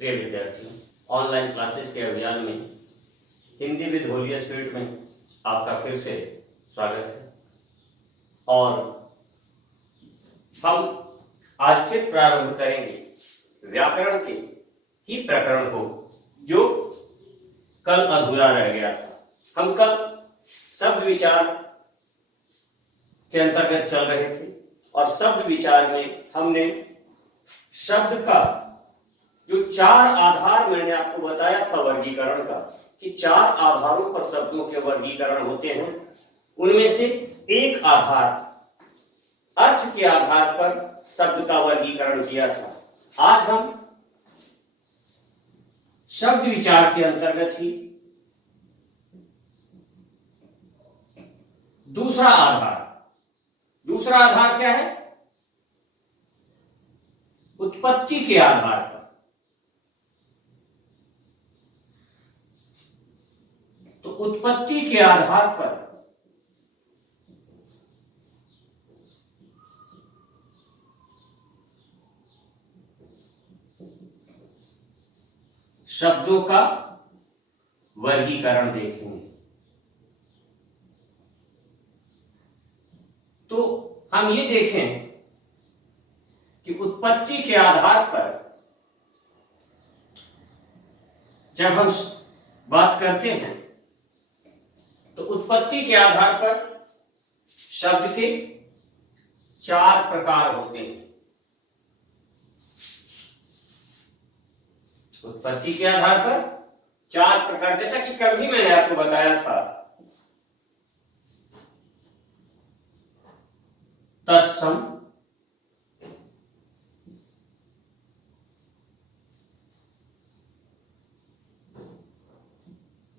प्रिय विद्यार्थियों, online classes के अभियान में हिंदी विद होलियर स्पिरिट में आपका फिर से स्वागत है। और हम आज फिर प्रारंभ करेंगे व्याकरण के ही प्रकरण को जो कल अधूरा रह गया था। हम कल शब्द विचार के अंतर्गत चल रहे थे और शब्द विचार में हमने शब्द का जो चार आधार मैंने आपको बताया था वर्गीकरण का, कि चार आधारों पर शब्दों के वर्गीकरण होते हैं, उनमें से एक आधार अर्थ के आधार पर शब्द का वर्गीकरण किया था। आज हम शब्द विचार के अंतर्गत ही दूसरा आधार क्या है? उत्पत्ति के आधार पर। तो उत्पत्ति के आधार पर शब्दों का वर्गीकरण देखेंगे। तो हम ये देखें कि उत्पत्ति के आधार पर जब हम बात करते हैं तो उत्पत्ति के आधार पर शब्द के चार प्रकार होते हैं। उत्पत्ति के आधार पर चार प्रकार, जैसा कि कल भी मैंने आपको बताया था। तत्सम,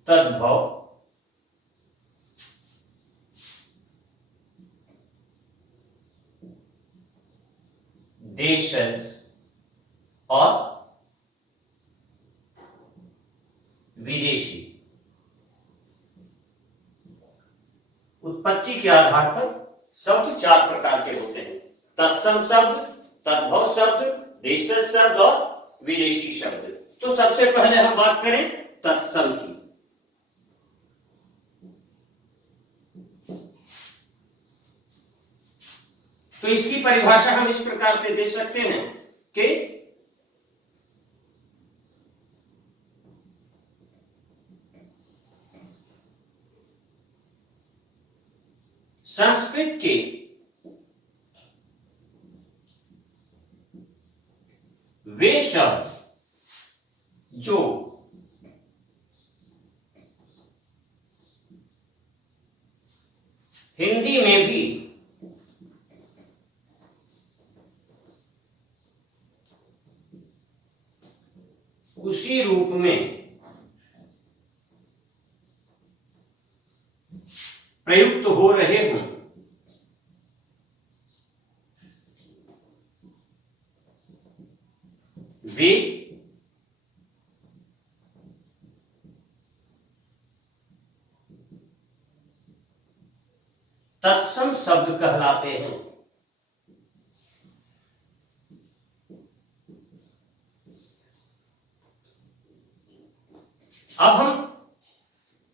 तद्भव, देशज और विदेशी। उत्पत्ति के आधार पर शब्द चार प्रकार के होते हैं: तत्सम शब्द, तद्भव शब्द, देशज शब्द और विदेशी शब्द। तो सबसे पहले हम बात करें तत्सम की। तो इसकी परिभाषा हम इस प्रकार से दे सकते हैं कि संस्कृत के वे शब्द जो हिंदी में भी उसी रूप में प्रयुक्त हो रहे हों, वे तत्सम शब्द कहलाते हैं। अब हम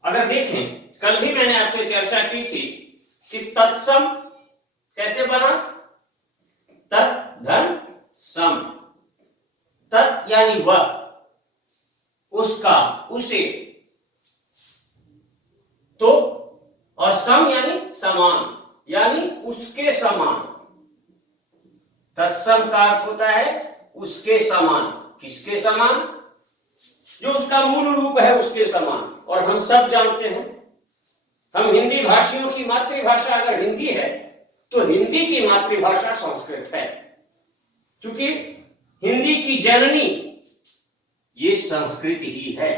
अगर देखें, कल भी मैंने आपसे चर्चा की थी कि तत्सम कैसे बना? तत् धन सम। तत् यानी वह, उसका, उसे, तो, और सम यानी समान, यानी उसके समान। तत्सम का अर्थ होता है उसके समान। किसके समान? जो उसका मूल रूप है उसके समान। और हम सब जानते हैं, हम हिंदी भाषियों की मातृभाषा अगर हिंदी है तो हिंदी की मातृभाषा संस्कृत है। क्योंकि हिंदी की जननी ये संस्कृत ही है।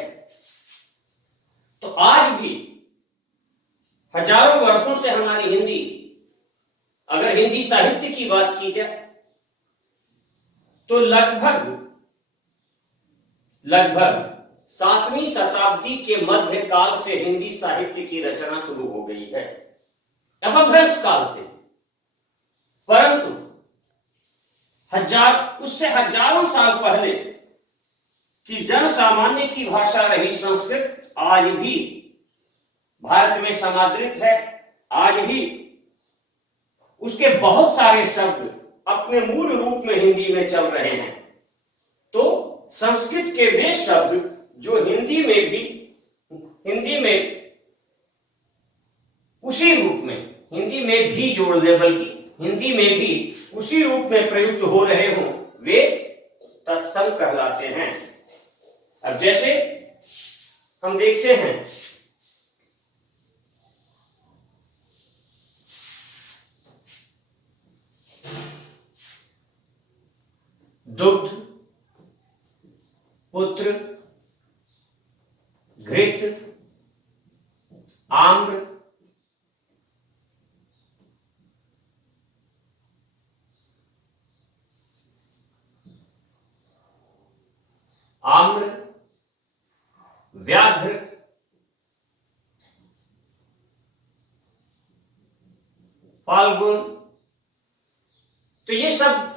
तो आज भी हजारों वर्षों से हमारी हिंदी, अगर हिंदी साहित्य की बात की जाए तो लगभग 7वीं शताब्दी के मध्यकाल से हिंदी साहित्य की रचना शुरू हो गई है, अपभ्रंश काल से। परंतु उससे हजारों साल पहले कि जन सामान्य की भाषा रही संस्कृत आज भी भारत में समादृत है। आज भी उसके बहुत सारे शब्द अपने मूल रूप में हिंदी में चल रहे हैं। तो संस्कृत के वे शब्द जो हिंदी में उसी रूप में, हिंदी में भी जोड़ दे, बल्कि हिंदी में भी उसी रूप में प्रयुक्त हो रहे हों, वे तत्सम कहलाते हैं। अब जैसे हम देखते हैं दुग्ध, पुत्र, घृत, आम्र, व्याघ्र, फाल्गुन। तो ये सब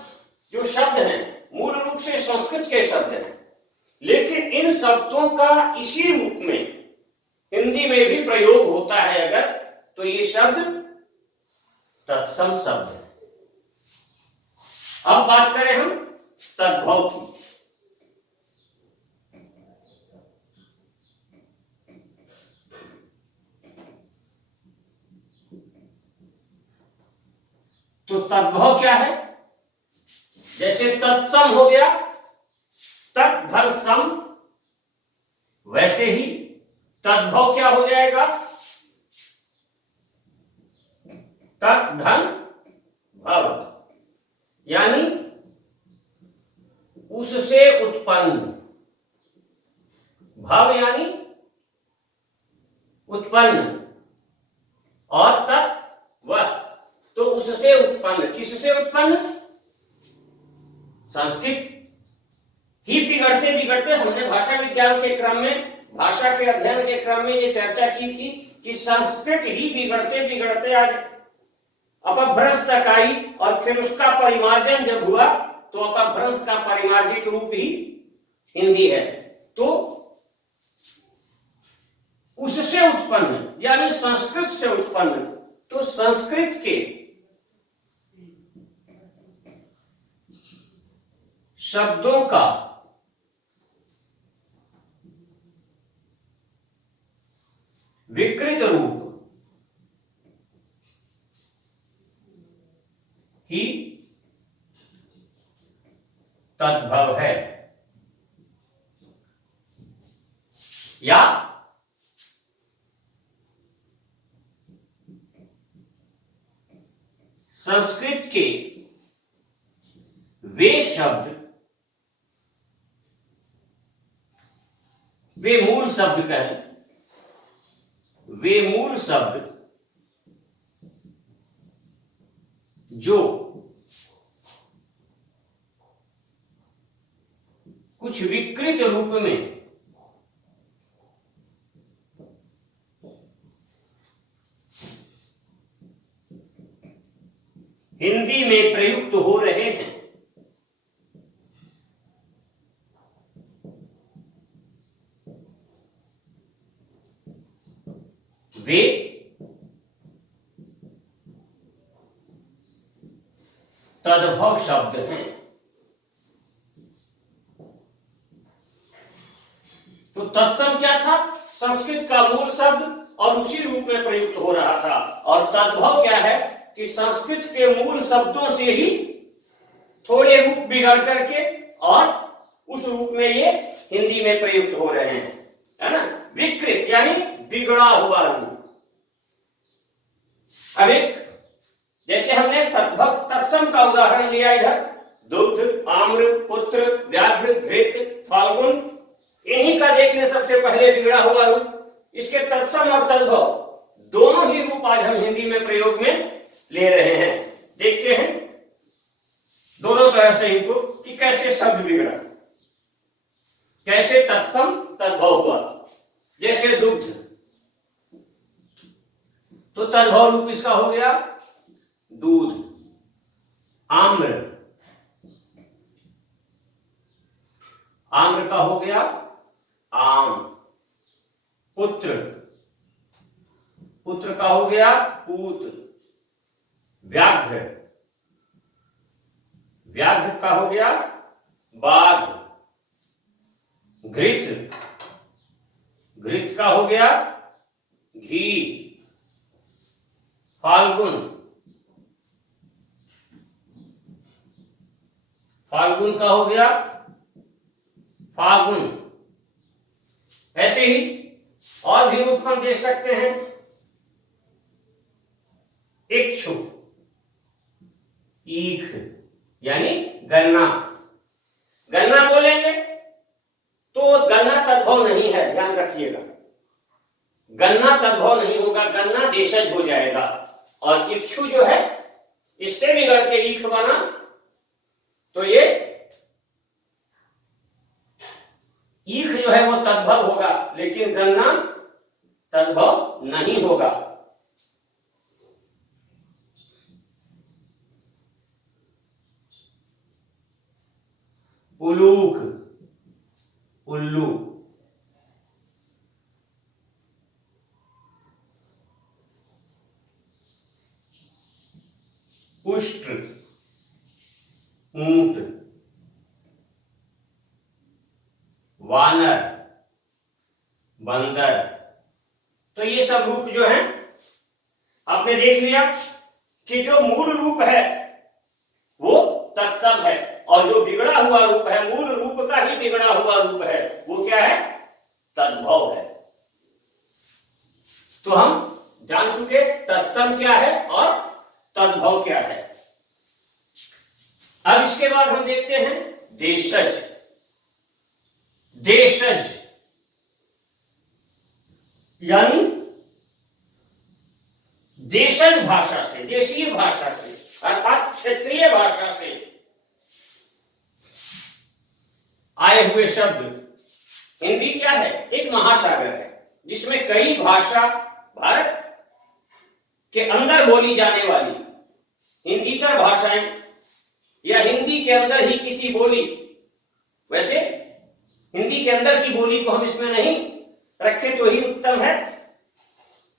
जो शब्द हैं मूल रूप से संस्कृत के शब्द हैं, लेकिन इन शब्दों का इसी रूप में हिंदी में भी प्रयोग होता है अगर, तो ये शब्द तत्सम शब्द है। अब बात करें हम तद्भव की। तो तद्भव क्या है? जैसे तत्सम हो गया, तद्भव सम, वैसे ही तद्भव क्या हो जाएगा? तद्धन भव, यानी उससे उत्पन्न। भव यानी उत्पन्न, और तत्व तो उससे उत्पन्न। किससे उत्पन्न? संस्कृत ही बिगड़ते बिगड़ते, हमने भाषा विज्ञान के क्रम में, भाषा के अध्ययन के क्रम में ये चर्चा की थी कि संस्कृत ही बिगड़ते बिगड़ते आज अपभ्रंश तक आई, और फिर उसका परिमार्जन जब हुआ तो अपभ्रंश का परिमार्जित रूप ही हिंदी है। तो उससे उत्पन्न यानी संस्कृत से उत्पन्न। तो संस्कृत के शब्दों का विकृत रूप ही तद्भव है, या संस्कृत के वे शब्द, वे मूल शब्द कहें, वे मूल शब्द जो कुछ विकृत रूप में हिंदी में प्रयुक्त हो रहे हैं, वे तद्भव शब्द हैं। तो तत्सम क्या था? संस्कृत का मूल शब्द और उसी रूप में प्रयुक्त हो रहा था। और तद्भव क्या है कि संस्कृत के मूल शब्दों से ही थोड़े रूप बिगड़ करके और उस रूप में ये हिंदी में प्रयुक्त हो रहे हैं, है ना। विकृत यानी बिगड़ा हुआ रूप। अब एक जैसे हमने तद्भव तत्सम का उदाहरण लिया इधर, दुग्ध, आम्र, पुत्र, व्याघ्र, घृत, फाल्गुन, इन्हीं का देखने सबसे पहले बिगड़ा हुआ रूप। इसके तत्सम और तद्भव दोनों ही रूप आज हम हिंदी में प्रयोग में ले रहे हैं। देखते हैं दोनों तरह से इनको कि कैसे शब्द बिगड़ा, कैसे तत्सम तद्भव हुआ। जैसे दुग्ध, तो तद्भव रूप इसका हो गया दूध। आम्र, आम्र का हो गया आम, पुत्र, पुत्र का हो गया पूत, व्याघ्र, व्याघ्र का हो गया बाघ, घृत, घृत का हो गया घी, फाल्गुन, फाल्गुन का हो गया फागुन। ऐसे ही और भी रूप हम देख सकते हैं। इक्षु, ईख यानी गन्ना, गन्ना बोलेंगे तो गन्ना तद्भव नहीं है, ध्यान रखिएगा, गन्ना तद्भव नहीं होगा, गन्ना देशज हो जाएगा। और इक्षु जो है इससे बिगड़ के ईख बना, तो ये ईख जो है वो तद्भव होगा, लेकिन गन्ना तद्भव नहीं होगा। उलूक, उल्लू, उष्ट्र, ऊंट, वानर, बंदर। तो ये सब रूप जो हैं आपने देख लिया कि जो मूल रूप है वो तत्सम है, और जो बिगड़ा हुआ रूप है, मूल रूप का ही बिगड़ा हुआ रूप है, वो क्या है? तद्भव है। तो हम जान चुके तत्सम क्या है और तद्भव क्या है। अब इसके बाद हम देखते हैं देशज। देशज यानी देशज भाषा से, देशीय भाषा से, अर्थात क्षेत्रीय भाषा से आए हुए शब्द। हिंदी क्या है? एक महासागर है जिसमें कई भाषा भारत के अंदर बोली जाने वाली हिंदीतर भाषाएं, या हिंदी के अंदर ही किसी बोली, वैसे हिंदी के अंदर की बोली को हम इसमें नहीं रखें तो ही उत्तम है।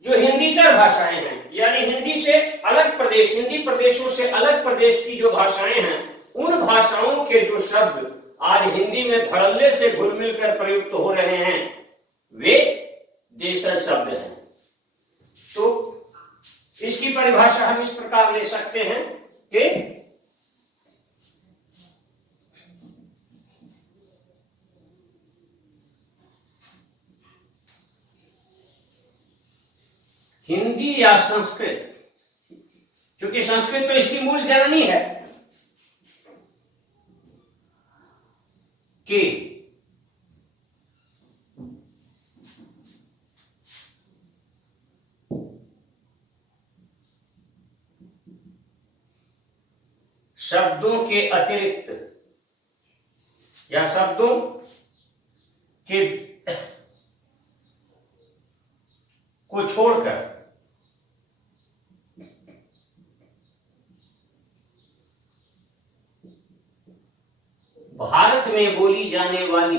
जो हिंदीतर भाषाएं हैं, यानी हिंदी से अलग प्रदेश, हिंदी प्रदेशों से अलग प्रदेश की जो भाषाएं हैं, उन भाषाओं के जो शब्द आज हिंदी में धड़ल्ले से घुल मिल कर प्रयुक्त हो रहे हैं, वे देशज शब्द हैं। तो इसकी परिभाषा हम इस प्रकार ले सकते हैं कि हिंदी या संस्कृत, क्योंकि संस्कृत तो इसकी मूल जननी है, कि शब्दों के अतिरिक्त या शब्दों के को छोड़कर भारत में बोली जाने वाली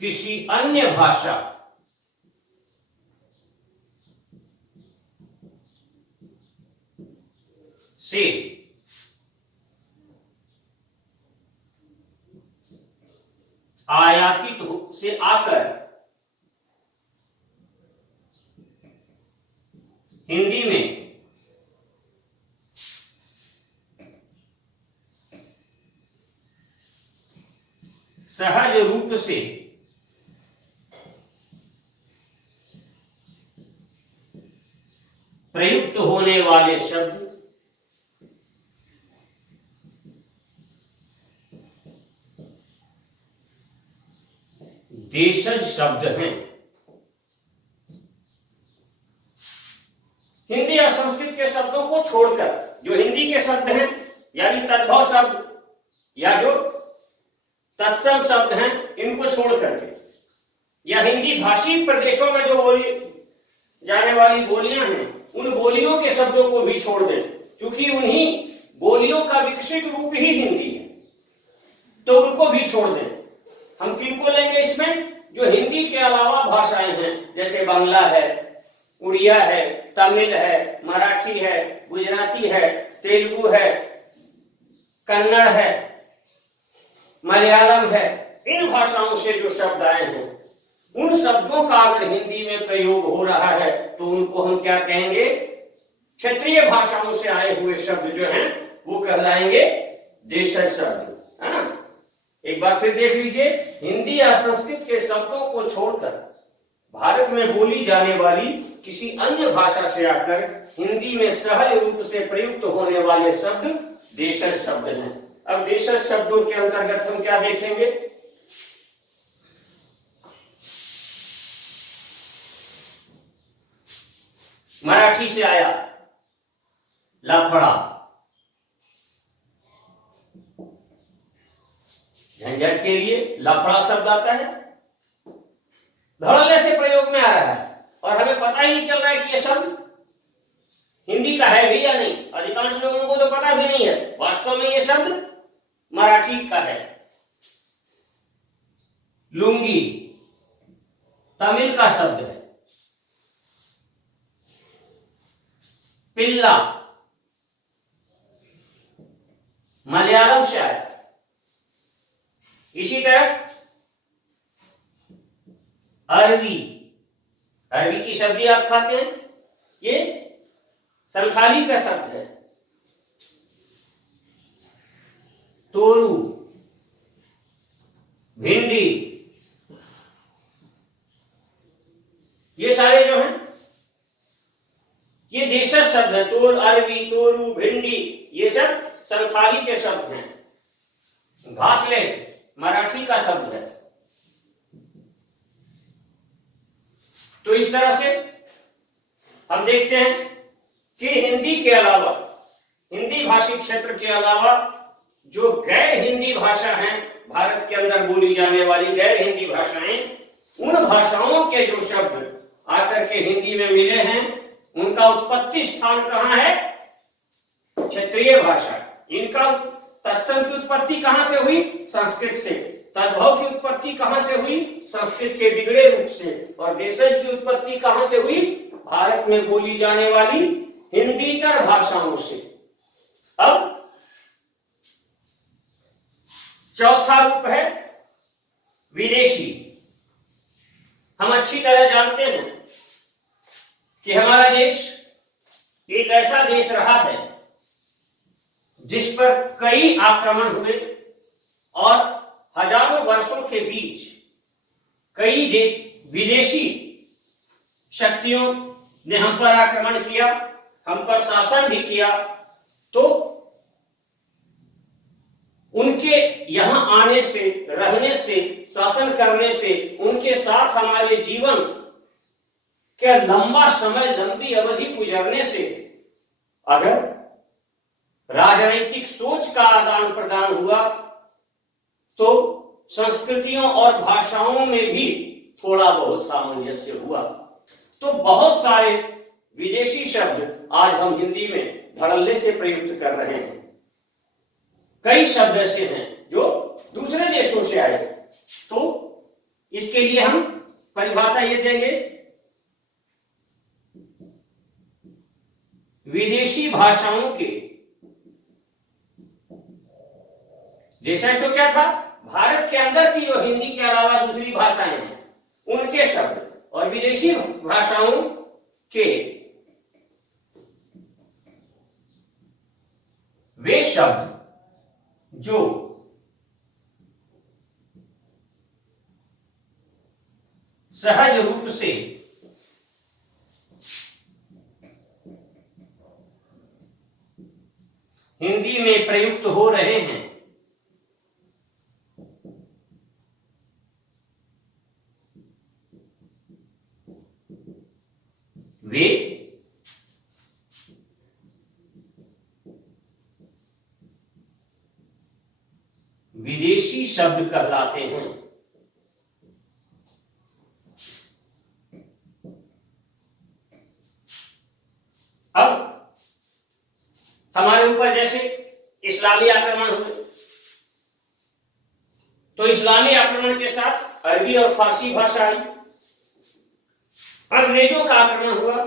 किसी अन्य भाषा से आयातित से आकर हिंदी में सहज रूप से प्रयुक्त होने वाले शब्द देशज शब्द हैं। हिंदी या संस्कृत के शब्दों को छोड़कर जो हिंदी के शब्द हैं, यानी तद्भव शब्द या जो तत्सम शब्द हैं, इनको छोड़ करके या हिंदी भाषी प्रदेशों में जो बोली जाने वाली बोलियां हैं, उन बोलियों के शब्दों को भी छोड़ दें, क्योंकि उन्हीं बोलियों का विकसित रूप ही हिंदी है, तो उनको भी छोड़ दें। हम किनको लेंगे इसमें? जो हिंदी के अलावा भाषाएं हैं, जैसे बांग्ला है, उड़िया है, तमिल है, मराठी है, गुजराती है, तेलुगु है, कन्नड़ है, मलयालम है। इन भाषाओं से जो शब्द आए हैं, उन शब्दों का अगर हिंदी में प्रयोग हो रहा है तो उनको हम क्या कहेंगे? क्षेत्रीय भाषाओं से आए हुए शब्द जो हैं वो कहलाएंगे देशज शब्द, है ना। एक बार फिर देख लीजिए, हिंदी या संस्कृत के शब्दों को छोड़कर भारत में बोली जाने वाली किसी अन्य भाषा से आकर हिंदी में सहज रूप से प्रयुक्त होने वाले शब्द देशज शब्द हैं। अब देशज शब्दों के अंतर्गत हम क्या देखेंगे? मराठी से आया लफड़ा, झंझट के लिए लफड़ा शब्द आता है, धड़ल्ले से प्रयोग में आ रहा है और हमें पता ही नहीं चल रहा है कि यह शब्द हिंदी का है भी या नहीं। अधिकांश लोगों को तो पता भी नहीं है वास्तव में यह शब्द मराठी का है। लुंगी तमिल का शब्द है। पिल्ला मलयालम से आया। इसी तरह अरबी, अरबी की सब्जी आप खाते हैं, ये संथाली का शब्द है। तोरू, भिंडी, ये सारे जो हैं ये देशज शब्द है। तोर, अरबी, तोरू, भिंडी, ये सब संथाली के शब्द हैं। घासलेट मराठी का शब्द है। तो इस तरह से हम देखते हैं कि हिंदी के अलावा, हिंदी भाषी क्षेत्र के अलावा जो गैर हिंदी भाषा हैं, भारत के अंदर बोली जाने वाली गैर हिंदी भाषाएं, उन भाषाओं के जो शब्द आकर के हिंदी में मिले हैं, उनका उत्पत्ति स्थान कहां है? क्षेत्रीय भाषा। इनका तत्सम की उत्पत्ति कहां से हुई? संस्कृत से। तद्भव की उत्पत्ति कहां से हुई? संस्कृत के बिगड़े रूप से। और देशज की उत्पत्ति कहां से हुई? भारत में बोली जाने वाली हिंदीतर भाषाओं से। अब चौथा रूप है विदेशी। हम अच्छी तरह जानते हैं कि हमारा देश एक ऐसा देश रहा है जिस पर कई आक्रमण हुए और हजारों वर्षों के बीच कई विदेशी शक्तियों ने हम पर आक्रमण किया, हम पर शासन भी किया। तो उनके यहां आने से, रहने से, शासन करने से, उनके साथ हमारे जीवन के लंबा समय, लंबी अवधि गुजरने से अगर राजनीतिक सोच का आदान प्रदान हुआ तो संस्कृतियों और भाषाओं में भी थोड़ा बहुत सामंजस्य हुआ। तो बहुत सारे विदेशी शब्द आज हम हिंदी में धड़ल्ले से प्रयुक्त कर रहे हैं। कई शब्द ऐसे हैं जो दूसरे देशों से आए। तो इसके लिए हम परिभाषा ये देंगे, विदेशी भाषाओं के जैसा तो क्या था, भारत के अंदर की जो हिंदी के अलावा दूसरी भाषाएं हैं उनके शब्द, और विदेशी भाषाओं के वे शब्द जो सहज रूप से हिंदी में प्रयुक्त हो रहे हैं, वे विदेशी शब्द कहलाते हैं। हमारे ऊपर जैसे इस्लामी आक्रमण हुए, तो इस्लामी आक्रमण के साथ अरबी और फारसी भाषा आई। अंग्रेजों का आक्रमण हुआ,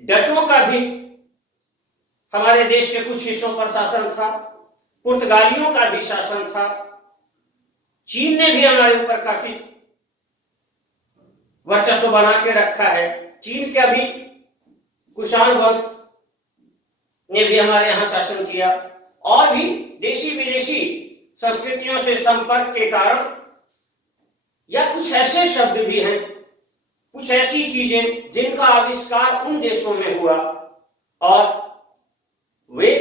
डचों का भी हमारे देश के कुछ हिस्सों पर शासन था, पुर्तगालियों का भी शासन था, चीन ने भी हमारे ऊपर काफी वर्चस्व बना के रखा है। चीन का भी कुषाण वंश ने भी हमारे यहाँ शासन किया, और भी देशी विदेशी संस्कृतियों से संपर्क के कारण, या कुछ ऐसे शब्द भी हैं, कुछ ऐसी चीजें जिनका आविष्कार उन देशों में हुआ और वे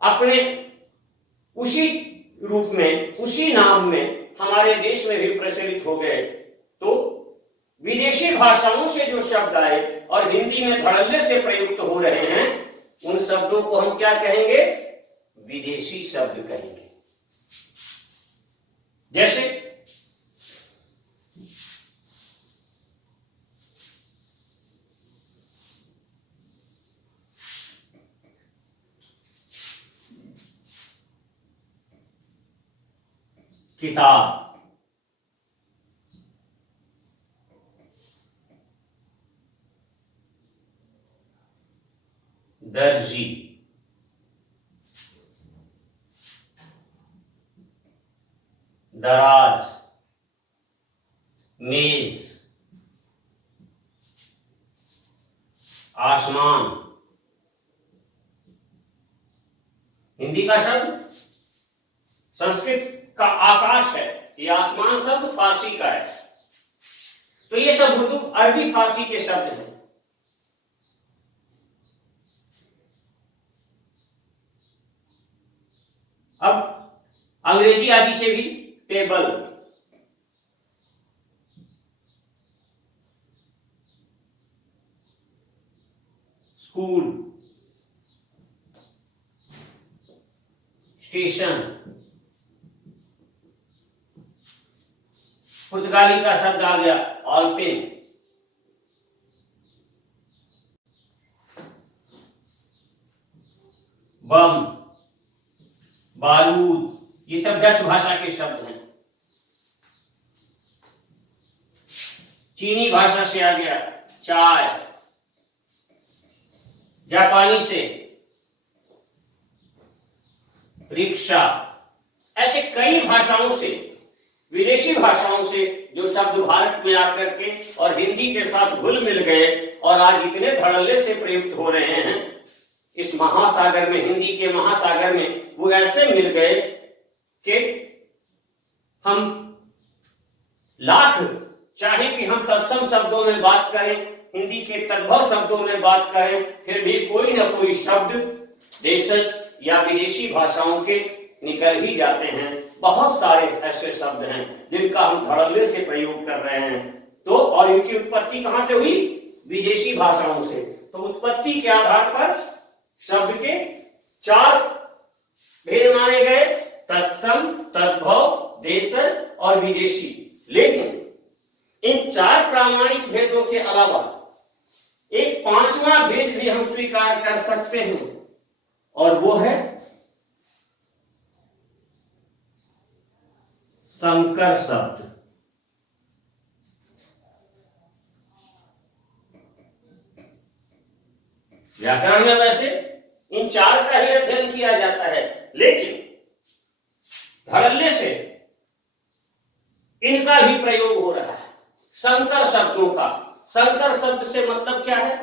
अपने उसी रूप में, उसी नाम में हमारे देश में भी प्रचलित हो गए। तो विदेशी भाषाओं से जो शब्द आए और हिंदी में धड़ल्ले से प्रयुक्त हो रहे हैं, उन शब्दों को हम क्या कहेंगे? विदेशी शब्द कहेंगे। जैसे किताब, दर्जी, दराज, मेज, आसमान। हिंदी का शब्द संस्कृत का आकाश है, ये आसमान शब्द फारसी का है। तो ये सब उर्दू अरबी फारसी के शब्द हैं। अब अंग्रेजी आदि से भी टेबल, स्कूल, स्टेशन, पुर्तगाली का शब्द आ गया ऑल्पिन, बम, बारूद, ये सब डच भाषा के शब्द हैं। चीनी भाषा से आ गया चाय, जापानी से रिक्शा। ऐसे कई भाषाओं से, विदेशी भाषाओं से जो शब्द भारत में आकर के और हिंदी के साथ घुल मिल गए और आज इतने धड़ल्ले से प्रयुक्त हो रहे हैं इस महासागर में, हिंदी के महासागर में, वो ऐसे मिल गए कि हम लाख चाहे कि हम तत्सम शब्दों में बात करें, हिंदी के तद्भव शब्दों में बात करें, फिर भी कोई ना कोई शब्द देशज या विदेशी भाषाओं के निकल ही जाते हैं। बहुत सारे ऐसे शब्द हैं जिनका हम धड़ल्ले से प्रयोग कर रहे हैं। तो और इनकी उत्पत्ति कहां से हुई? विदेशी भाषाओं से। तो उत्पत्ति के आधार पर शब्द के 4 भेद माने गए, तत्सम, तद्भव, देशज और विदेशी। लेकिन इन 4 प्रामाणिक भेदों के अलावा एक 5वां भेद भी हम स्वीकार कर सकते हैं, और वो है संकर शब्द। व्याकरण में वैसे इन 4 का ही अध्ययन किया जाता है, लेकिन धड़ल्ले से इनका भी प्रयोग हो रहा है, संकर शब्दों का। संकर शब्द से मतलब क्या है?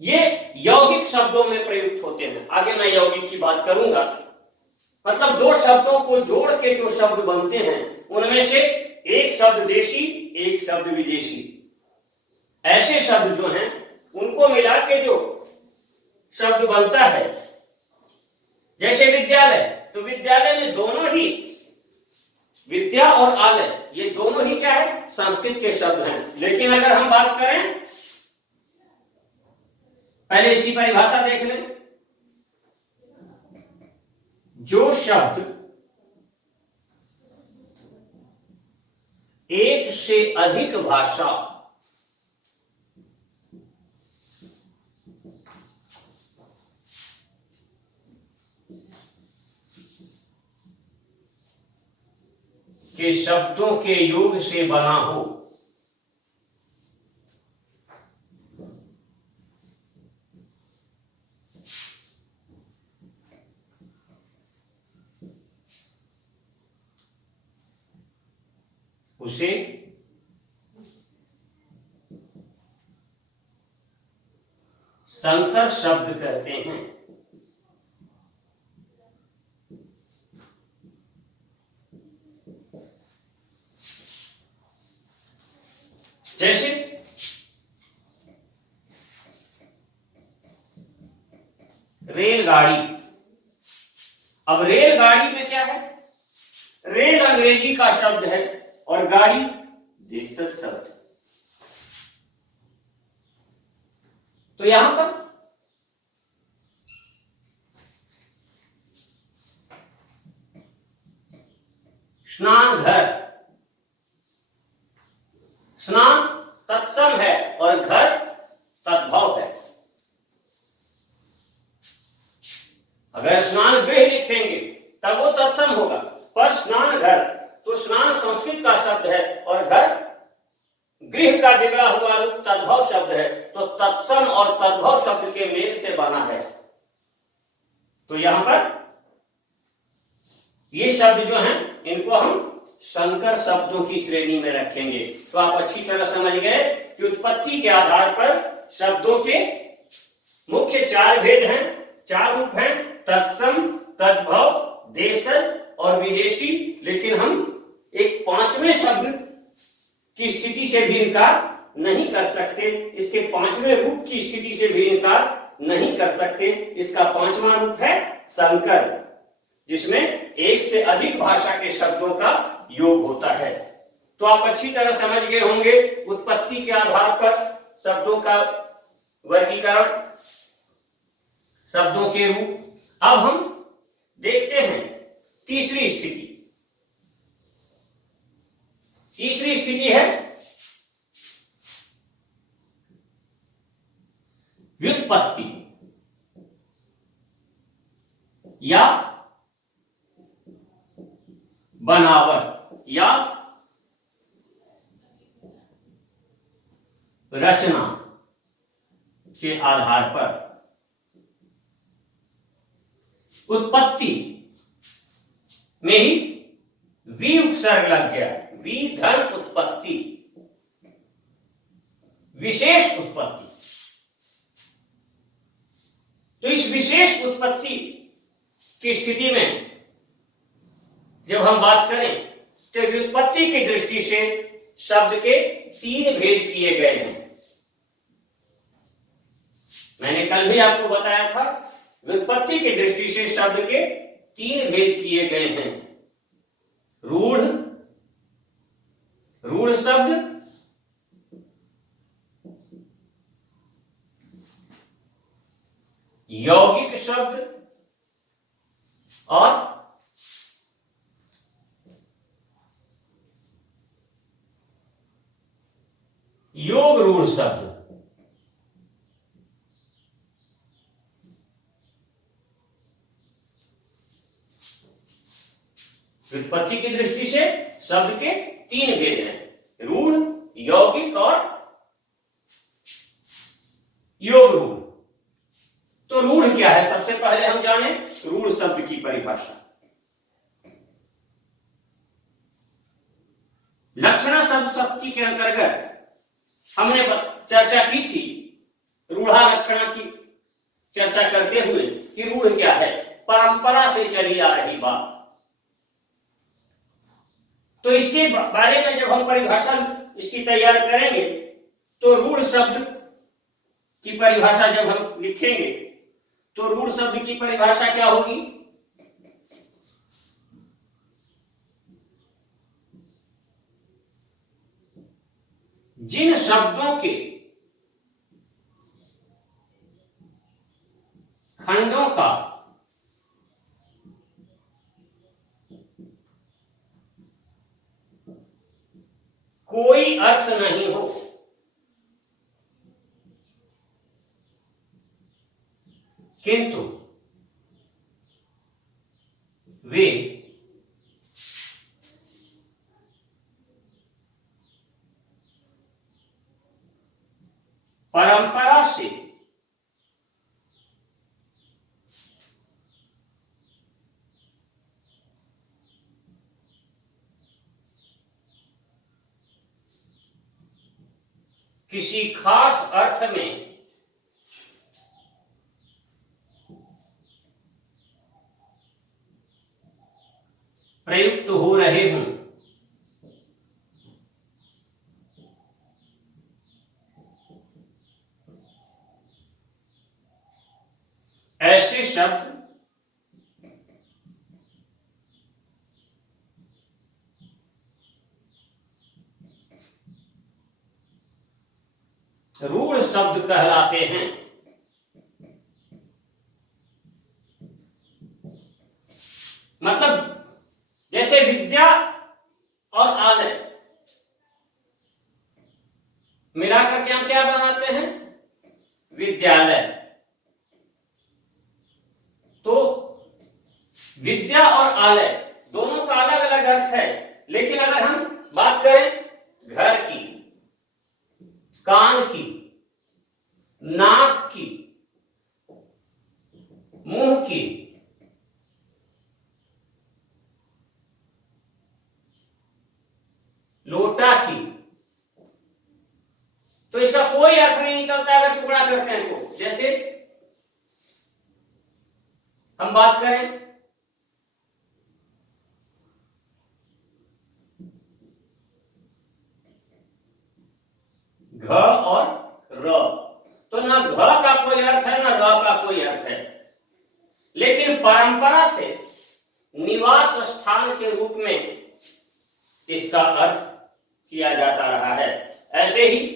ये यौगिक शब्दों में प्रयुक्त होते हैं। आगे मैं यौगिक की बात करूंगा। मतलब 2 शब्दों को जोड़ के जो शब्द बनते हैं, उनमें से एक शब्द देशी, एक शब्द विदेशी। ऐसे शब्द जो हैं उनको मिला के जो शब्द बनता है, जैसे विद्यालय, तो विद्यालय में दोनों ही, विद्या और आलय, ये दोनों ही क्या है? संस्कृत के शब्द हैं। लेकिन अगर हम बात करें, पहले इसकी परिभाषा देख लें। जो शब्द एक से अधिक भाषा के शब्दों के योग से बना हो। उसे संकर शब्द कहते हैं। जैसे रेलगाड़ी। अब रेलगाड़ी में क्या है? रेल अंग्रेजी का शब्द है और गाड़ी देशज शब्द। तो यहां पर स्नान घर, स्नान तत्सम है और घर तद्भव है। अगर स्नान गृह लिखेंगे तब वो तत्सम होगा, पर स्नान घर तो स्नान संस्कृत का शब्द है और घर गृह का बिगड़ा हुआ रूप तद्भव शब्द है। तो तत्सम और तद्भव शब्द के मेल से बना है। तो यहां पर ये शब्द जो हैं इनको हम संकर शब्दों की श्रेणी में रखेंगे। तो आप अच्छी तरह समझ गए कि उत्पत्ति के आधार पर शब्दों के मुख्य चार भेद हैं, चार रूप हैं, तत्सम, तद्भव, देशज और विदेशी। लेकिन हम एक पांचवें शब्द की स्थिति से भी इनकार नहीं कर सकते, इसके पांचवें रूप की स्थिति से भी इनकार नहीं कर सकते। इसका पांचवा रूप है संकर, जिसमें एक से अधिक भाषा के शब्दों का योग होता है। तो आप अच्छी तरह समझ गए होंगे उत्पत्ति के आधार पर शब्दों का वर्गीकरण, शब्दों के रूप। अब हम देखते हैं तीसरी स्थिति। तीसरी स्थिति है व्युत्पत्ति या बनावट या रचना के आधार पर। उत्पत्ति में ही वी उपसर्ग लग गया, वी धन उत्पत्ति, विशेष उत्पत्ति। तो इस विशेष उत्पत्ति की स्थिति में जब हम बात करें तो व्युत्पत्ति की दृष्टि से शब्द के तीन भेद किए गए हैं। मैंने कल भी आपको बताया था व्युत्पत्ति की दृष्टि से शब्द के तीन भेद किए गए हैं। रूढ़, रूढ़ शब्द, यौगिक शब्द और योग रूढ़ शब्द। व्युत्पत्ति की दृष्टि से शब्द के तीन भेद हैं, रूढ़, यौगिक और योग रूढ़। तो रूढ़ क्या है? सबसे पहले हम जाने रूढ़ शब्द की परिभाषा। लक्षणा शब्द शक्ति के अंतर्गत हमने चर्चा की थी रूढ़ा लक्षणा की चर्चा करते हुए कि रूढ़ क्या है, परंपरा से चली आ रही बात। तो इसके बारे में जब हम परिभाषा इसकी तैयार करेंगे तो रूढ़ शब्द की परिभाषा जब हम लिखेंगे तो रूढ़ शब्द की परिभाषा क्या होगी? जिन शब्दों के खंडों का कोई अर्थ नहीं हो, किंतु वे से किसी खास अर्थ में प्रयुक्त हो रहे हों, ऐसे शब्द रूढ़ शब्द कहलाते हैं। मतलब जैसे विद्या और आलय मिलाकर के हम क्या बनाते हैं? विद्यालय। तो विद्या और आलय दोनों का अलग अलग अर्थ है, लेकिन अगर हम बात करें घर की, कान की, नाक की, मुंह की, लोटा की, तो इसका कोई अर्थ नहीं निकलता अगर टुकड़ा करते हैं तो। जैसे हम बात करें घ और र, तो ना घ का कोई अर्थ है ना र का कोई अर्थ है, लेकिन परंपरा से निवास स्थान के रूप में इसका अर्थ किया जाता रहा है। ऐसे ही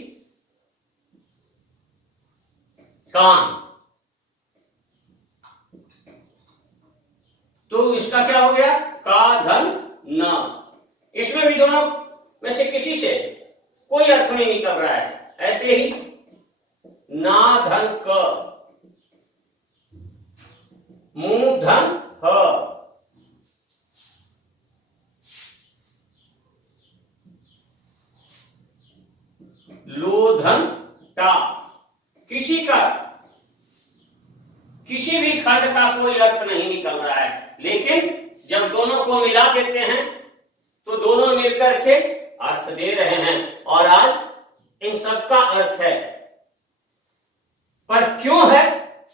कान, तो इसका क्या हो गया? का धन न। इसमें भी दोनों में से किसी से कोई अर्थ नहीं निकल रहा है। ऐसे ही ना धन क, मुंह धन ह, लो धन टा, किसी भी खंड का कोई अर्थ नहीं निकल रहा है, लेकिन जब दोनों को मिला देते हैं तो दोनों मिलकर के अर्थ दे रहे हैं। और आज इन सब का अर्थ है, पर क्यों है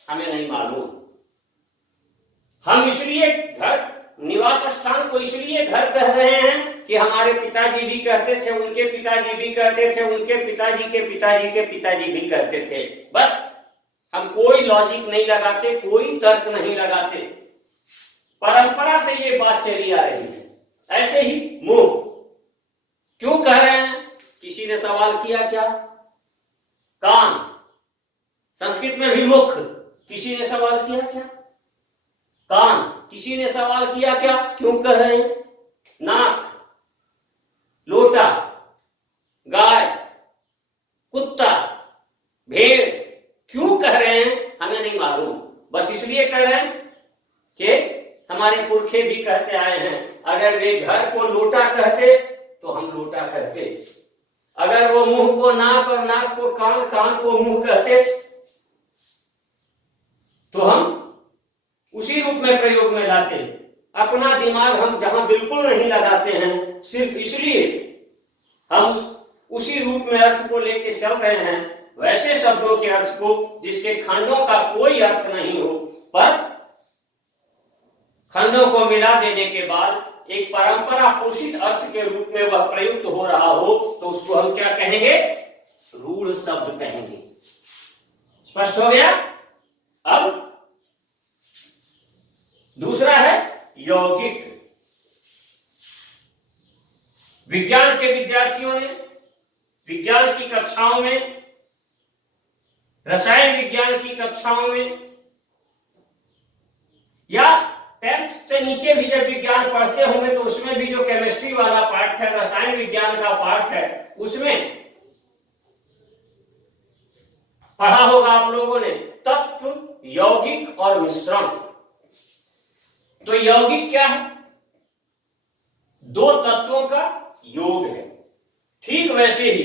हमें नहीं मालूम। हम इसलिए घर, निवास स्थान को इसलिए घर कह रहे हैं कि हमारे पिताजी भी कहते थे, उनके पिताजी भी कहते थे, उनके पिताजी के पिताजी के पिताजी भी कहते थे। बस हम कोई लॉजिक नहीं लगाते, कोई तर्क नहीं लगाते, परंपरा से ये बात चली आ रही है। ऐसे ही मुंह क्यों कह रहे हैं? किसी ने सवाल किया क्या? कान, संस्कृत में भी मुख, किसी ने सवाल किया क्या? कान, किसी ने सवाल किया क्या? क्यों कह रहे हैं? नाक, लोटा, गाय, कुत्ता, भेड़, क्यों कह रहे हैं हमें नहीं मालूम। बस इसलिए कह रहे हैं कि हमारे पुरखे भी कहते आए हैं, अगर वे घर को लोटा कहते तो हम लोटा कहते, अगर वो मुंह को नाक और नाक को कान, कान को मुंह कहते तो हम उसी रूप में प्रयोग में लाते। अपना दिमाग हम जहां बिल्कुल नहीं लगाते हैं, सिर्फ इसलिए हम उसी रूप में अर्थ को लेके चल रहे हैं, वैसे शब्दों के अर्थ को जिसके खंडों का कोई अर्थ नहीं हो, पर खंडों को मिला देने के बाद एक परंपरा पोषित अर्थ के रूप में वह प्रयुक्त हो रहा हो, तो उसको हम क्या कहेंगे? रूढ़ शब्द कहेंगे। स्पष्ट हो गया? अब दूसरा है यौगिक। विज्ञान के विद्यार्थियों ने विज्ञान की कक्षाओं में, रसायन विज्ञान की कक्षाओं में, या 10th से नीचे भी जब विज्ञान पढ़ते होंगे तो उसमें भी जो केमिस्ट्री वाला पार्ट है, रसायन विज्ञान का पार्ट है, उसमें पढ़ा होगा आप लोगों ने तत्व, यौगिक और मिश्रण। तो यौगिक क्या है? दो तत्वों का योग है। ठीक वैसे ही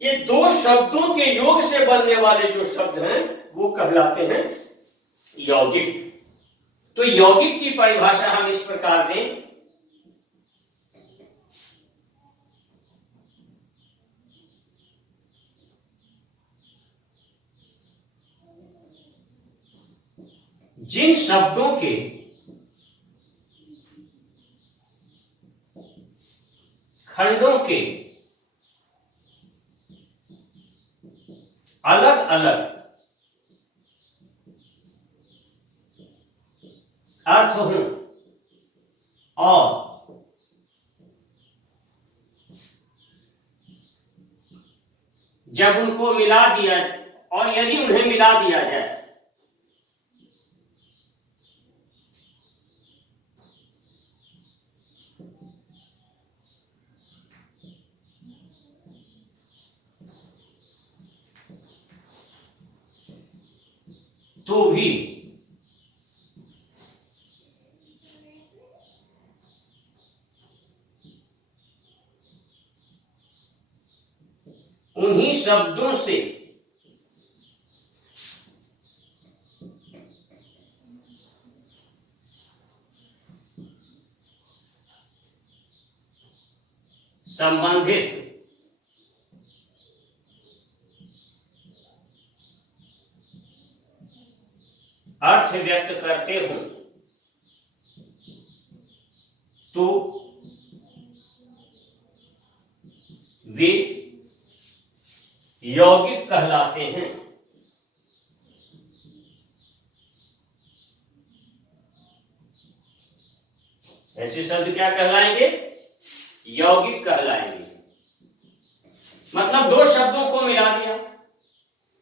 ये दो शब्दों के योग से बनने वाले जो शब्द हैं वो कहलाते हैं यौगिक। तो यौगिक की परिभाषा हम इस प्रकार दें, जिन शब्दों के खंडों के अलग अलग अर्थ हों और जब उनको मिला दिया और यदि उन्हें मिला दिया जाए तो भी उन्हीं शब्दों से संबंधित अर्थ व्यक्त करते हो तो वे यौगिक कहलाते हैं। ऐसे शब्द क्या कहलाएंगे? यौगिक कहलाएंगे। मतलब दो शब्दों को मिला दिया,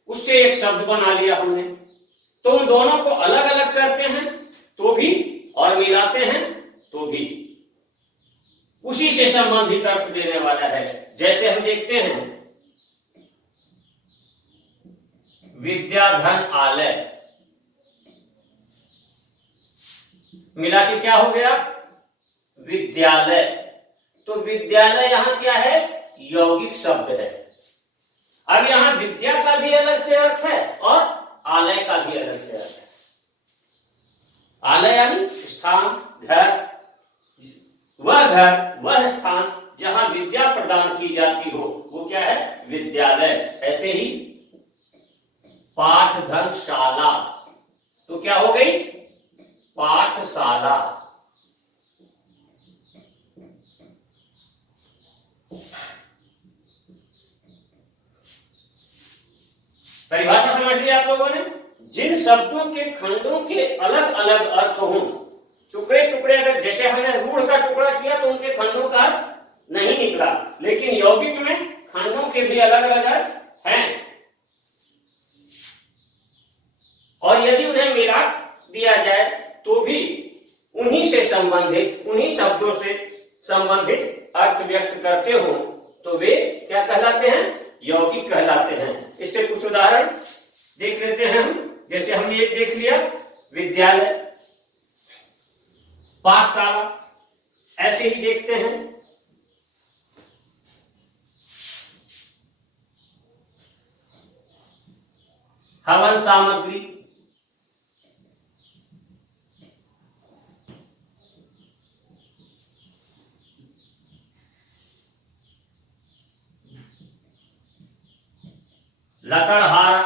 उससे एक शब्द बना लिया हमने, तो उन दोनों को अलग अलग करते हैं तो भी और मिलाते हैं तो भी उसी से संबंधित अर्थ देने वाला है। जैसे हम देखते हैं विद्याधन आलय, मिला के क्या हो गया? विद्यालय। तो विद्यालय यहां क्या है? यौगिक शब्द है। अब यहां विद्या का भी अलग से अर्थ है और आलय का भी अलग से अर्थ है। आलय यानी स्थान, घर, वह स्थान जहां विद्या प्रदान की जाती हो वो क्या है? विद्यालय। ऐसे ही पाठधनशाला, तो क्या हो गई? पाठशाला। परिभाषा समझ लिया आप लोगों ने? जिन शब्दों के खंडों के अलग अलग अर्थ हों, टुकड़े टुकड़े, अगर जैसे हमने रूढ़ का टुकड़ा किया तो उनके खंडों का अर्थ नहीं निकला, लेकिन यौगिक में खंडों के भी अलग अलग अर्थ हैं और यदि उन्हें मिला दिया जाए तो भी उन्हीं से संबंधित, उन्हीं शब्दों से संबंधित अर्थ व्यक्त करते हो तो वे क्या कहलाते हैं? यौगिक कहलाते हैं। इसके कुछ उदाहरण देख लेते हैं हम। जैसे हमने एक देख लिया विद्यालय, पाठशाला, ऐसे ही देखते हैं हवन सामग्री, लकड़हारा।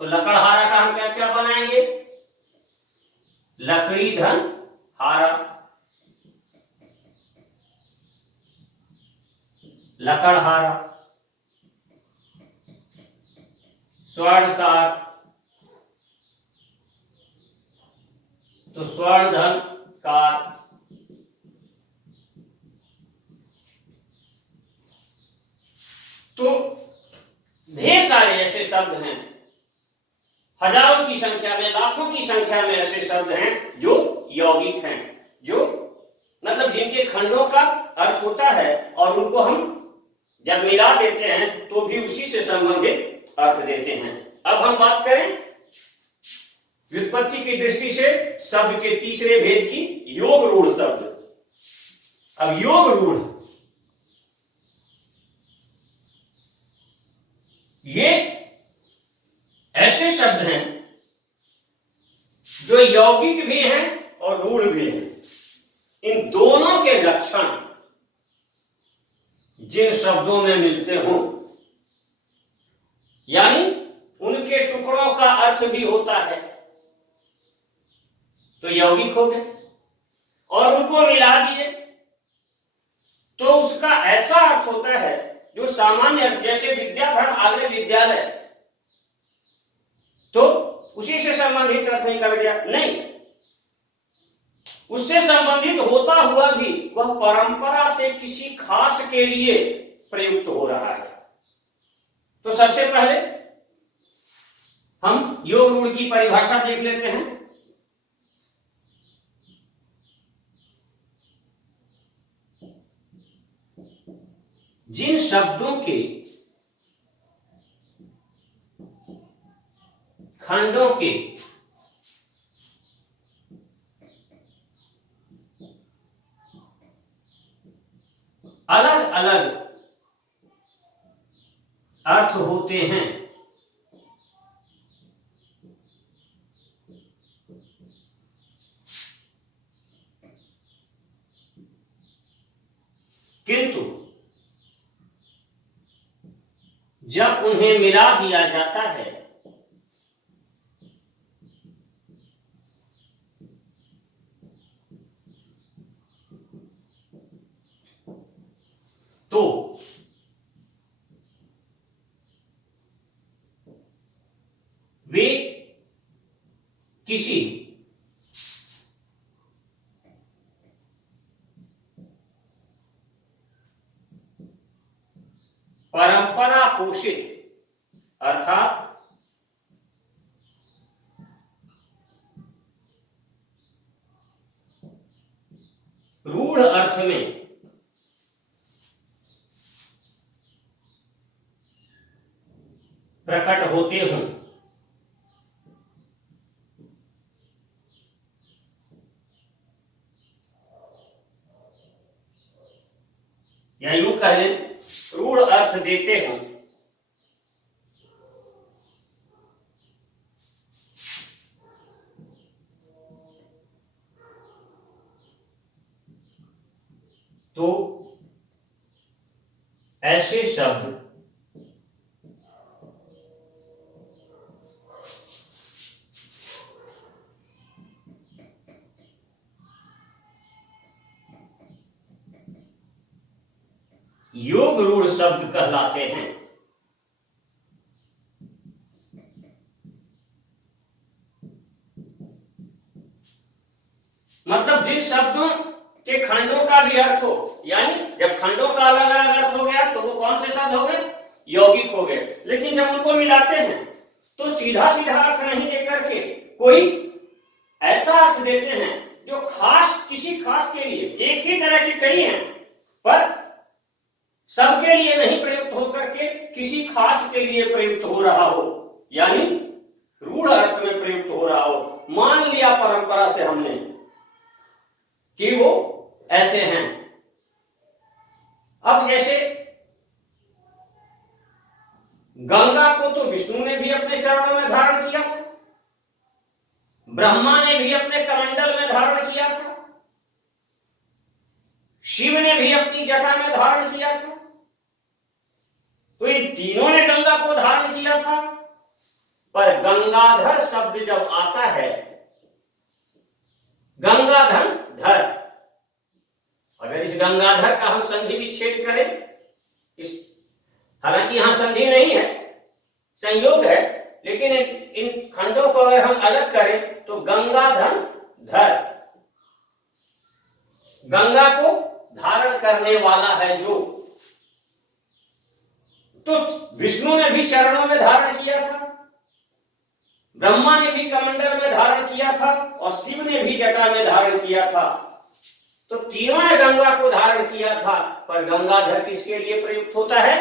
तो लकड़हारा का हम क्या क्या बनाएंगे? लकड़ी धन हारा, लकड़हारा। स्वर्णकार, तो स्वर्णधन कार। तो ढेर सारे ऐसे शब्द हैं, हजारों की संख्या में, लाखों की संख्या में ऐसे शब्द हैं जो यौगिक हैं, जो मतलब जिनके खंडों का अर्थ होता है और उनको हम जब मिला देते हैं तो भी उसी से संबंधित अर्थ देते हैं। अब हम बात करें व्युत्पत्ति की दृष्टि से शब्द के तीसरे भेद की, योग रूढ़ शब्द। अब योग रूढ़ ये ऐसे शब्द हैं जो यौगिक भी हैं और रूढ़ भी हैं। इन दोनों के लक्षण जिन शब्दों में मिलते हो, यानी उनके टुकड़ों का अर्थ भी होता है, तो यौगिक हो गए, और उनको मिला दिए तो उसका ऐसा अर्थ होता है जो सामान्य अर्थ, जैसे विद्याधन आगे विद्यालय, तो उसी से संबंधित अर्थ निकल गया, नहीं, उससे संबंधित होता हुआ भी वह परंपरा से किसी खास के लिए प्रयुक्त हो रहा है। तो सबसे पहले हम योग रूढ़ की परिभाषा देख लेते हैं। जिन शब्दों के खंडों के अलग अलग अर्थ होते हैं, किंतु जब उन्हें मिला दिया जाता है तो वे किसी परंपरा पोषित अर्थात रूढ़ अर्थ में प्रकट होते हों। या यूं कह लें, रूढ़ अर्थ देते हों, तो ऐसे शब्द योग रूढ़ शब्द कहलाते हैं। मतलब जिन शब्दों के खंडों का भी अर्थ हो, यानी जब खंडों का अलग अलग अर्थ हो गया तो वो कौन से शब्द हो गए? यौगिक हो गए। लेकिन जब उनको मिलाते हैं तो सीधा सीधा अर्थ नहीं देकर के कोई ऐसा अर्थ देते हैं जो खास, किसी खास के लिए, एक ही तरह की कई हैं पर सबके लिए नहीं प्रयुक्त होकर के किसी खास के लिए प्रयुक्त हो रहा हो, यानी रूढ़ अर्थ में प्रयुक्त हो रहा हो। मान लिया परंपरा से हमने कि वो ऐसे हैं। अब जैसे गंगा को तो विष्णु ने भी अपने चरणों में धारण किया था, ब्रह्मा ने भी अपने कमंडल में धारण किया था, शिव ने भी अपनी जटा में धारण किया था, तो इन तीनों ने गंगा को धारण किया था। पर गंगाधर शब्द जब आता है, गंगाधर धर, अगर इस गंगाधर का हम संधि विच्छेद करें, इस, हालांकि यहां संधि नहीं है, संयोग है, लेकिन इन खंडों को अगर हम अलग करें तो गंगाधर धर, गंगा को धारण करने वाला है जो, तो विष्णु ने भी चरणों में धारण किया था, ब्रह्मा ने भी कमंडल में धारण किया था और शिव ने भी जटा में धारण किया था। तो तीनों ने गंगा को धारण किया था, पर गंगाधर किसके लिए प्रयुक्त होता है?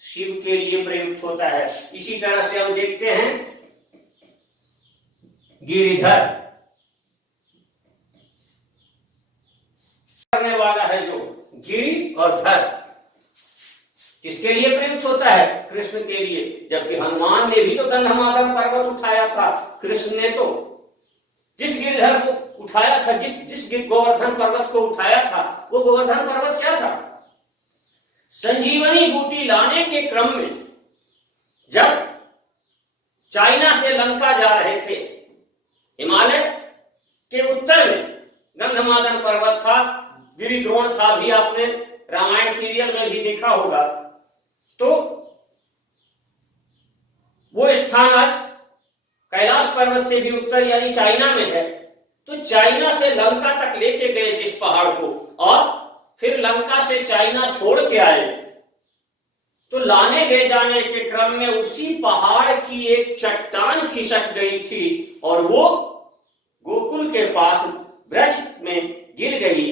शिव के लिए प्रयुक्त होता है। इसी तरह से हम देखते हैं गिरिधर करने वाला है जो, गिरि और धर, किसके लिए प्रयुक्त होता है? कृष्ण के लिए। जबकि हनुमान ने भी तो गंधमादन पर्वत उठाया था, कृष्ण ने तो जिस गिरधर को उठाया था, जिस गोवर्धन पर्वत को उठाया था, वो गोवर्धन पर्वत क्या था? संजीवनी बूटी लाने के क्रम में जब चाइना से लंका जा रहे थे, हिमालय के उत्तर में गंधमादन पर्वत था, गिरिद्रोण था, भी आपने रामायण सीरियल में भी देखा होगा। तो वो स्थान आज कैलाश पर्वत से भी उत्तर यानी चाइना में है। तो चाइना से लंका तक लेके गए जिस पहाड़ को, और फिर लंका से चाइना छोड़ के आए, तो लाने ले जाने के क्रम में उसी पहाड़ की एक चट्टान खिसक गई थी और वो गोकुल के पास ब्रज में गिर गई,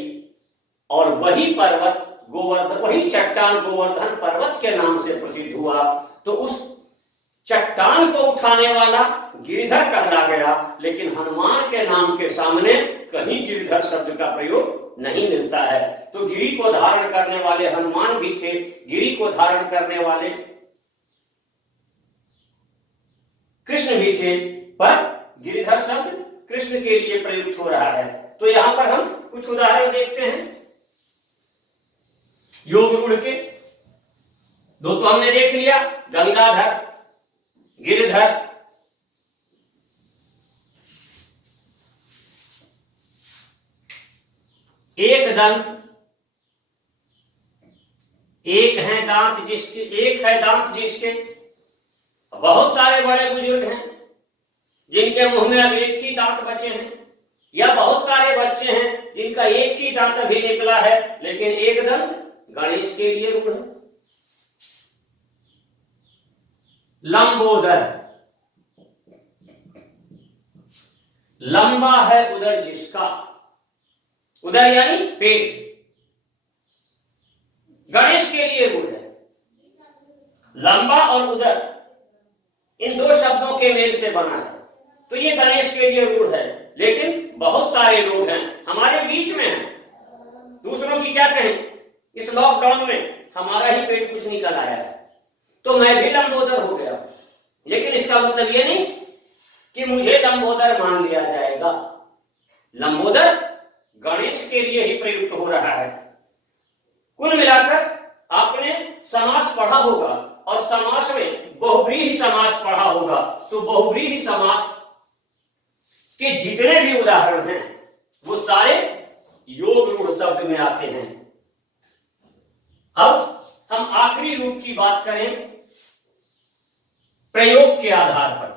और वही पर्वत गोवर्धन, वही चट्टान गोवर्धन पर्वत के नाम से प्रसिद्ध हुआ। तो उस चट्टान को उठाने वाला गिरिधर कहला गया, लेकिन हनुमान के नाम के सामने कहीं गिरिधर शब्द का प्रयोग नहीं मिलता है। तो गिरि को धारण करने वाले हनुमान भी थे, गिरि को धारण करने वाले कृष्ण भी थे, पर गिरिधर शब्द कृष्ण के लिए प्रयुक्त हो रहा है। तो यहां पर हम कुछ उदाहरण देखते हैं योग रूढ़ के। दो तो हमने देख लिया, गंगाधर, गिरिधर। एक दंत, एक है दांत जिसके, एक है दांत जिसके। बहुत सारे बड़े बुजुर्ग हैं जिनके मुंह में अब एक ही दांत बचे हैं, या बहुत सारे बच्चे हैं जिनका एक ही दांत अभी निकला है, लेकिन एक दंत गणेश के लिए रूढ़ है। लंबोदर, लंबा है उदर जिसका, उदर यानी पेट, गणेश के लिए रूढ़ है। लंबा और उदर इन दो शब्दों के मेल से बना है, तो ये गणेश के लिए रूढ़ है। लेकिन बहुत सारे लोग हैं हमारे बीच में हैं, दूसरों की क्या कहें, इस लॉकडाउन में हमारा ही पेट कुछ निकल आया है तो मैं भी लंबोदर हो गया। लेकिन इसका मतलब ये नहीं कि मुझे लंबोदर मान लिया जाएगा। लंबोदर गणेश के लिए ही प्रयुक्त हो रहा है। कुल मिलाकर आपने समास पढ़ा होगा, और समास में बहुव्रीहि समास पढ़ा होगा, तो बहुव्रीहि समास के जितने भी उदाहरण हैं वो सारे योग रूढ़ शब्द में आते हैं। अब हम आखिरी रूप की बात करें प्रयोग के आधार पर।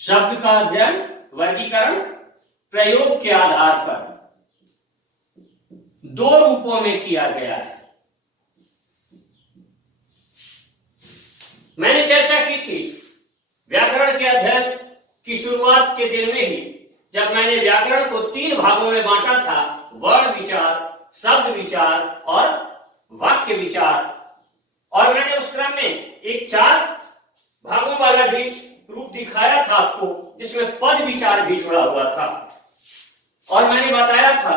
शब्द का अध्ययन, वर्गीकरण प्रयोग के आधार पर दो रूपों में किया गया है। मैंने चर्चा की थी व्याकरण के अध्ययन की शुरुआत के दिन में ही, जब मैंने व्याकरण को 3 भागों में बांटा था, वर्ण विचार, शब्द विचार और वाक्य विचार, और मैंने उस क्रम में एक 4 भागों वाला भी रूप दिखाया था आपको, जिसमें पद विचार भी जुड़ा हुआ था। और मैंने बताया था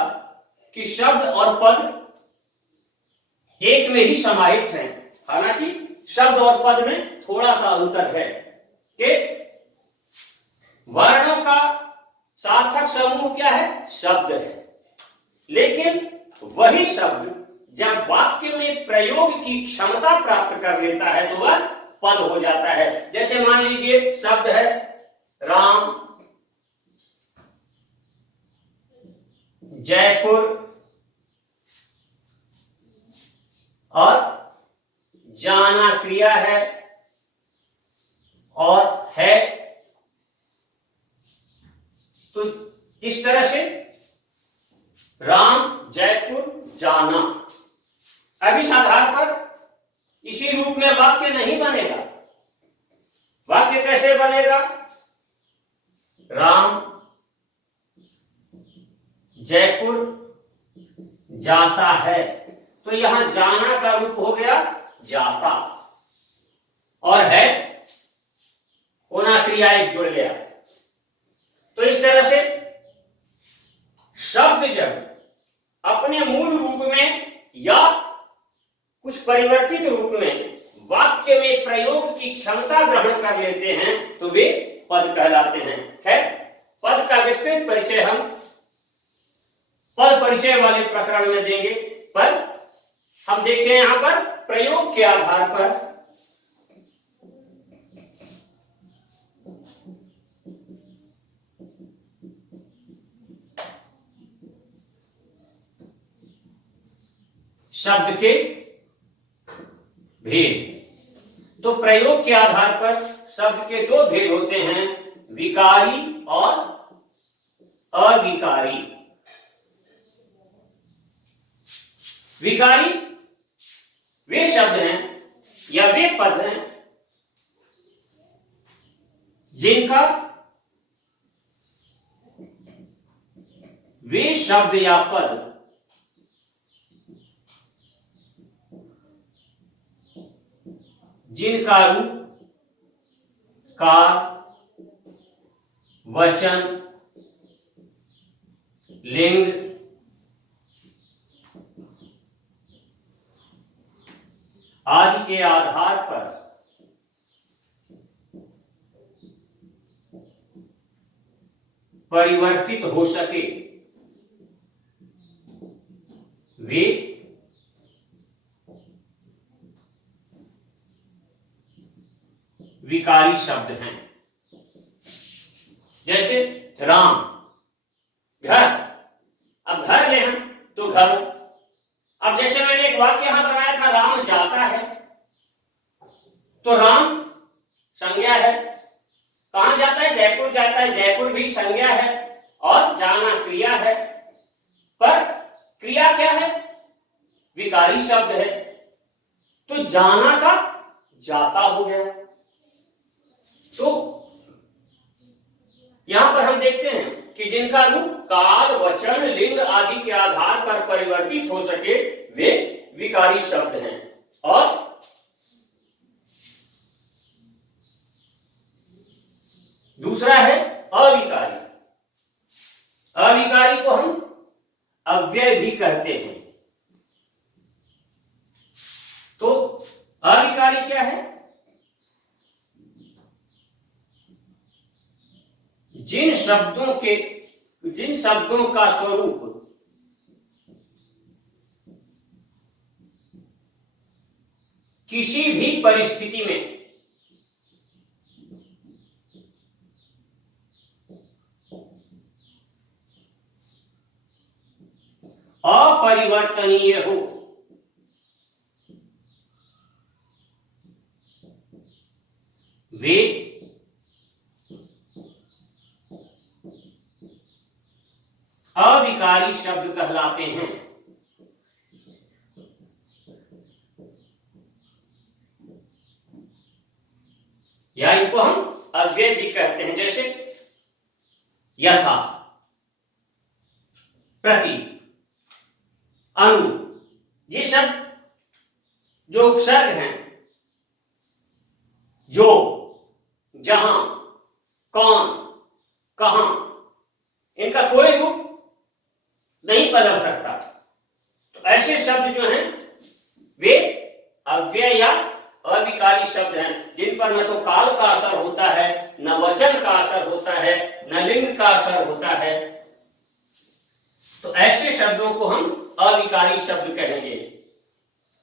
कि शब्द और पद एक में ही समाहित हैं, हालांकि शब्द और पद में थोड़ा सा अंतर है कि वर्णों का सार्थक समूह क्या है, शब्द है, लेकिन वही शब्द जब वाक्य में प्रयोग की क्षमता प्राप्त कर लेता है तो वह पद हो जाता है। जैसे मान लीजिए शब्द है राम, जयपुर और जाना क्रिया है और है, तो इस तरह से राम, जयपुर, जाना। अब इस आधार पर इसी रूप में वाक्य नहीं बनेगा। वाक्य कैसे बनेगा? राम जयपुर जाता है, तो यहां जाना का रूप हो गया जाता, और है होना क्रिया एक जुड़ गया। तो इस तरह से शब्द जब अपने मूल रूप में या कुछ परिवर्तित रूप में वाक्य में प्रयोग की क्षमता ग्रहण कर लेते हैं तो वे पद कहलाते हैं। खैर, पद का विस्तृत परिचय हम पद परिचय वाले प्रकरण में देंगे, पर हम देखें यहां पर प्रयोग के आधार पर शब्द के भेद। तो प्रयोग के आधार पर शब्द के दो भेद होते हैं, विकारी और अविकारी। विकारी वे शब्द हैं या वे पद हैं जिनका वे शब्द या पद जिनका रूप, काल, वचन, लिंग, आदि के आधार पर परिवर्तित हो सके वे विकारी शब्द हैं। जैसे राम, घर, अब घर ले हम तो घर। अब जैसे मैंने एक वाक्य यहां बनाया था, राम जाता है, तो राम संज्ञा है। कहां जाता है? जयपुर जाता है, जयपुर भी संज्ञा है और जाना क्रिया है। पर क्रिया क्या है? विकारी शब्द है, तो जाना का जाता हो गया। तो यहां पर हम देखते हैं कि जिनका रूप, काल, वचन, लिंग आदि के आधार पर परिवर्तित हो सके वे विकारी शब्द हैं। और दूसरा है अविकारी। अविकारी को हम अव्यय भी कहते हैं। तो अविकारी क्या है? जिन शब्दों का स्वरूप किसी भी परिस्थिति में अपरिवर्तनीय हो, वे अविकारी शब्द कहलाते हैं। या इनको हम अव्यय भी कहते हैं। जैसे यथा, प्रति, अनु, ये सब जो उपसर्ग हैं, जो, जहां, कौन, कहां, इनका कोई रूप नहीं बदल सकता। तो ऐसे शब्द जो हैं वे अव्यय या अविकारी शब्द हैं, जिन पर न तो काल का असर होता है, न वचन का असर होता है, न लिंग का असर होता है। तो ऐसे शब्दों को हम अविकारी शब्द कहेंगे।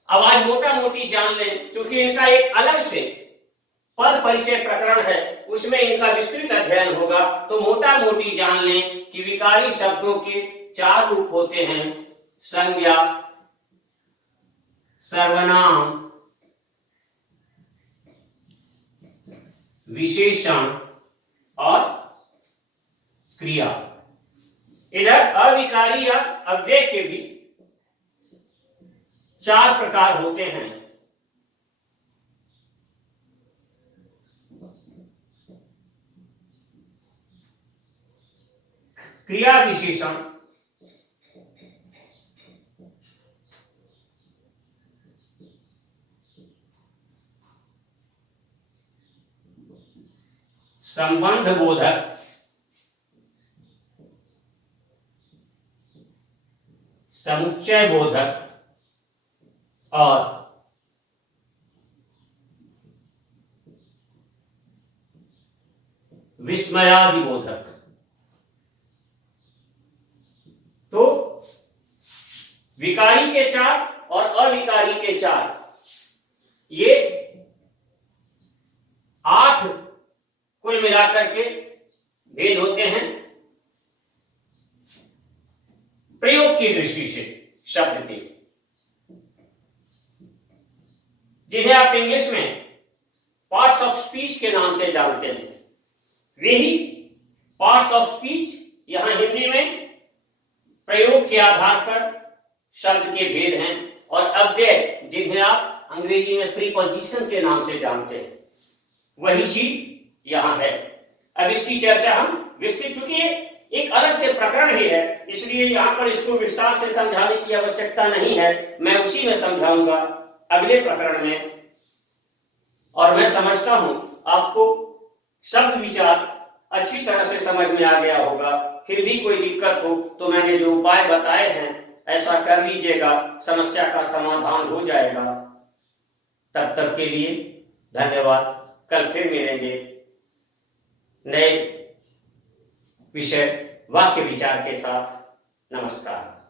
अब आज मोटा मोटी जान लें, क्योंकि इनका एक अलग से पद परिचय प्रकरण है, उसमें इनका विस्तृत अध्ययन होगा। तो मोटा मोटी जान लें कि विकारी शब्दों के चार रूप होते हैं, संज्ञा, सर्वनाम, विशेषण और क्रिया। इधर अविकारी या अव्यय के भी चार प्रकार होते हैं। क्रिया विशेषण, संबंध बोधक, समुच्चय बोधक और विस्मयादि बोधक। तो विकारी के 4 और अविकारी के 4, ये 8 कुल मिलाकर के भेद होते हैं प्रयोग की दृष्टि से शब्द के, जिन्हें आप इंग्लिश में पार्ट्स ऑफ स्पीच के नाम से जानते हैं। वही पार्ट्स ऑफ स्पीच यहां हिंदी में प्रयोग के आधार पर शब्द के भेद हैं, और अव्यय जिन्हें आप अंग्रेजी में प्रीपोजिशन के नाम से जानते हैं, वही चीज यहां है। अब इसकी चर्चा हम विस्तृत, चूंकि एक अलग से प्रकरण ही है, इसलिए यहां पर इसको विस्तार से समझाने की आवश्यकता नहीं है। मैं उसी में समझाऊंगा अगले प्रकरण में। और मैं समझता हूं आपको शब्द विचार अच्छी तरह से समझ में आ गया होगा। फिर भी कोई दिक्कत हो तो मैंने जो उपाय बताए हैं ऐसा कर लीजिएगा, समस्या का समाधान हो जाएगा। तब तक के लिए धन्यवाद। कल फिर मिलेंगे नए विषय वाक्य विचार के साथ। नमस्कार।